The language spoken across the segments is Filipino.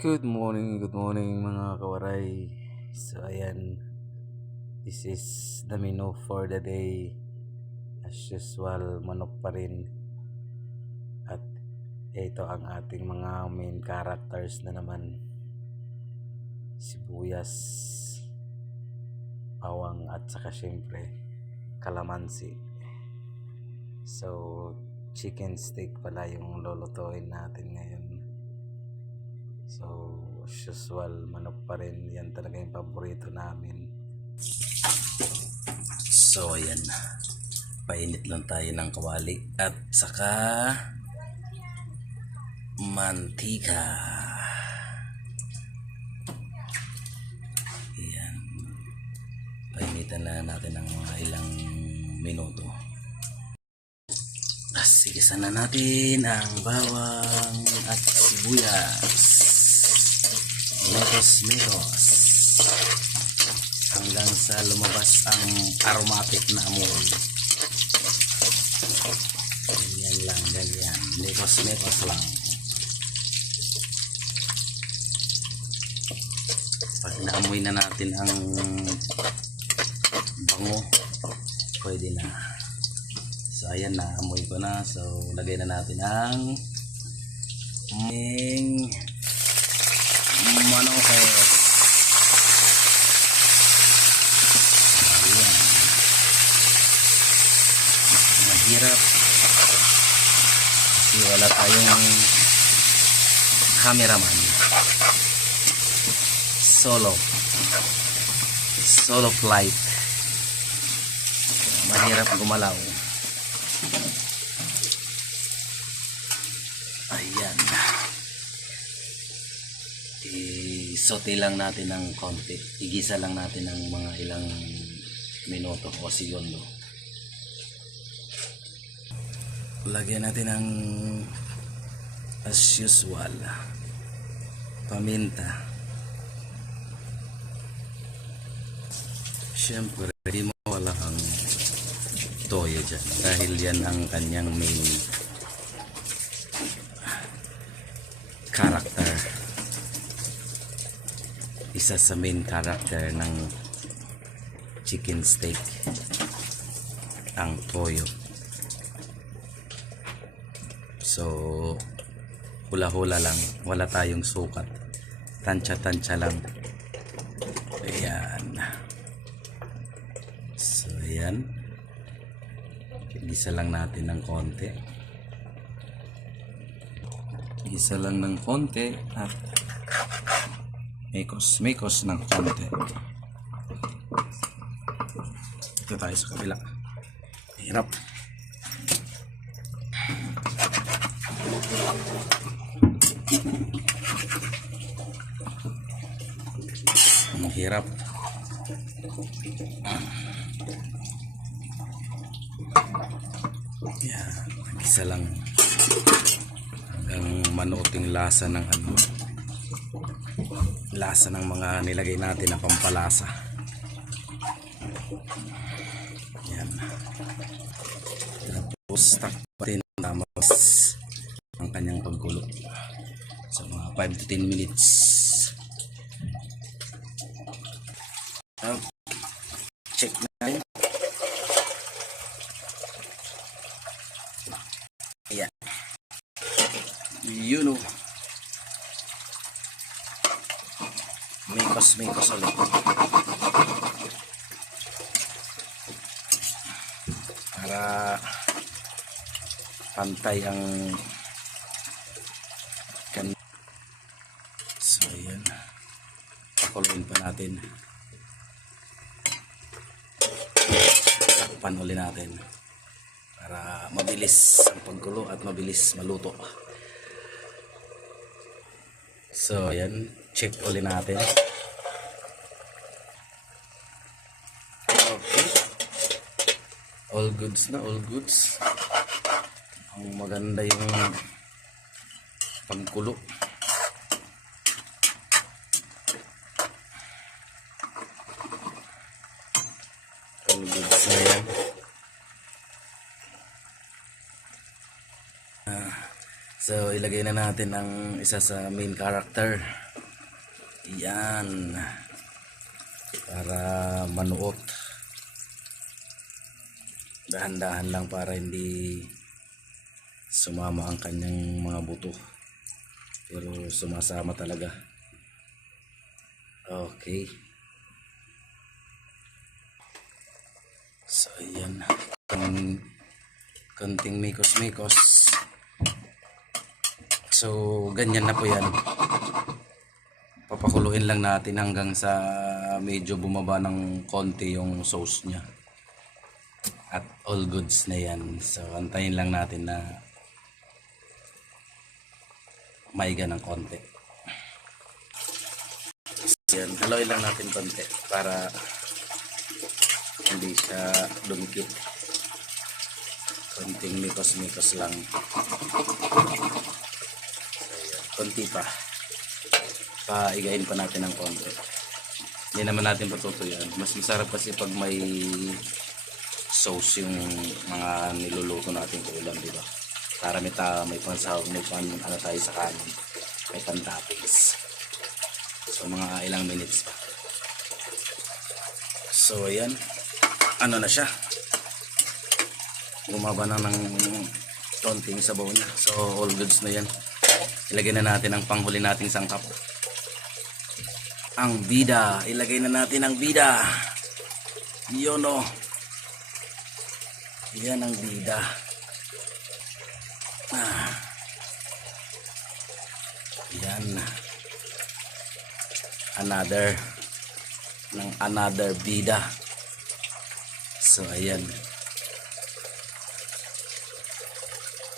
Good morning mga kawaray. So ayan, this is the menu for the day. As usual, manok pa rin. At ito ang ating mga main characters na naman. Sibuyas, bawang at saka syempre kalamansi. So chicken steak pala yung lulutuin natin ngayon. So, as usual, manok pa rin. Yan talaga yung paborito namin. So, ayan. Painit lang tayo ng kawali. At saka, mantika. Ayan. Painitan lang natin ng mga ilang minuto. Sigisan na natin ang bawang at sibuyas. Metos hanggang sa lumabas ang aromatic na amoy. Ganyan lang, ganyan. Metos lang. Pag naamoy na natin ang bango, pwede na. So ayan na, amoy ko na. So lagay na natin ang manokes. Ayan. Mahirap kasi wala tayong cameraman. Solo flight. Mahirap gumalaw. Ayan. I-saute lang natin ng konti. Igisa lang natin ng mga ilang minuto o segundo. Lagyan natin ng as usual paminta. Siyempre, hindi mawala ang toyo dyan dahil yan ang kanyang main character. Isa sa main character ng chicken steak ang toyo. So hula-hula lang, wala tayong sukat, tansya-tansya lang. Ayan. So ayan, gisa lang natin ng konti. Gisa lang ng konti at mekos ng konti. Ito tayo sa kabila. Hirap. Ang hirap. Yan, isa lang hanggang manuting lasa ng lasa ng mga nilagay natin na pampalasa. Yan. Tapos takpatin tamas ang kanyang pagkulo sa mga 5 to 10 minutes. Check na yun. Ayan. Yun o. Mekos ulit. Para pantay ang so ayan. Pakuluin pa natin. Takpan ulit natin para mabilis ang pagkulo at mabilis maluto. So ayan, check ulit natin. Okay, all goods na, all goods. Ang maganda yung pagkulo. All goods na yan. So ilagay na natin ang isa sa main character. Yan. Para manuot. Dahan-dahan lang para hindi sumama ang kanyang mga buto. Pero sumasama talaga. Okay. So ayan. Konting mikos-mikos. So ganyan na po yan. Papakuluin lang natin hanggang sa medyo bumaba ng konti yung sauce niya. At all goods na yan. So antayin lang natin na maiga ng konti. So, yan, haluin lang natin konti para hindi siya dumikit. Konting mikos-mikos lang. So, yan, konti pa. Paigain pa natin ng konti. Hindi naman natin patutuyuan. Mas masarap kasi pag may sauce yung mga niluluto natin ko ulam, di ba? Para may pansahog, may ano tayo sa kanin, may pan-toppings. So mga ilang minutes pa. So ayan, ano na siya, bumaba na ng konting sabaw niya. So all goods na yan. Ilagay na natin ang panghuli nating sangkap, ang bida. Ilagay na natin ang bida. Yun o, yan ang bida. Yan. Another bida. So ayan,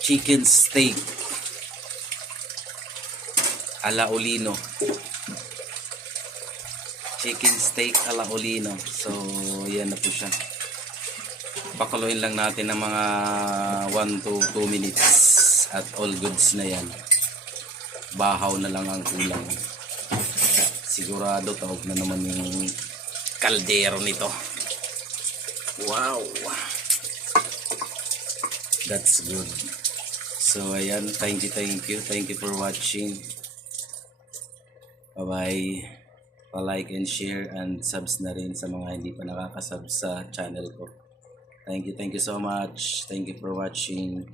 chicken steak ala Olino. Chicken steak ala Olino. So yan na po siya. Pakuluin lang natin ng mga 1 to 2 minutes at all goods na yan. Bahaw na lang ang kulang. Sigurado taog na naman yung kaldero nito. Wow, that's good. So ayan, thank you for watching. Bye bye. Pa-like and share and subs na rin sa mga hindi pa nakakasub sa channel ko. Thank you so much. Thank you for watching.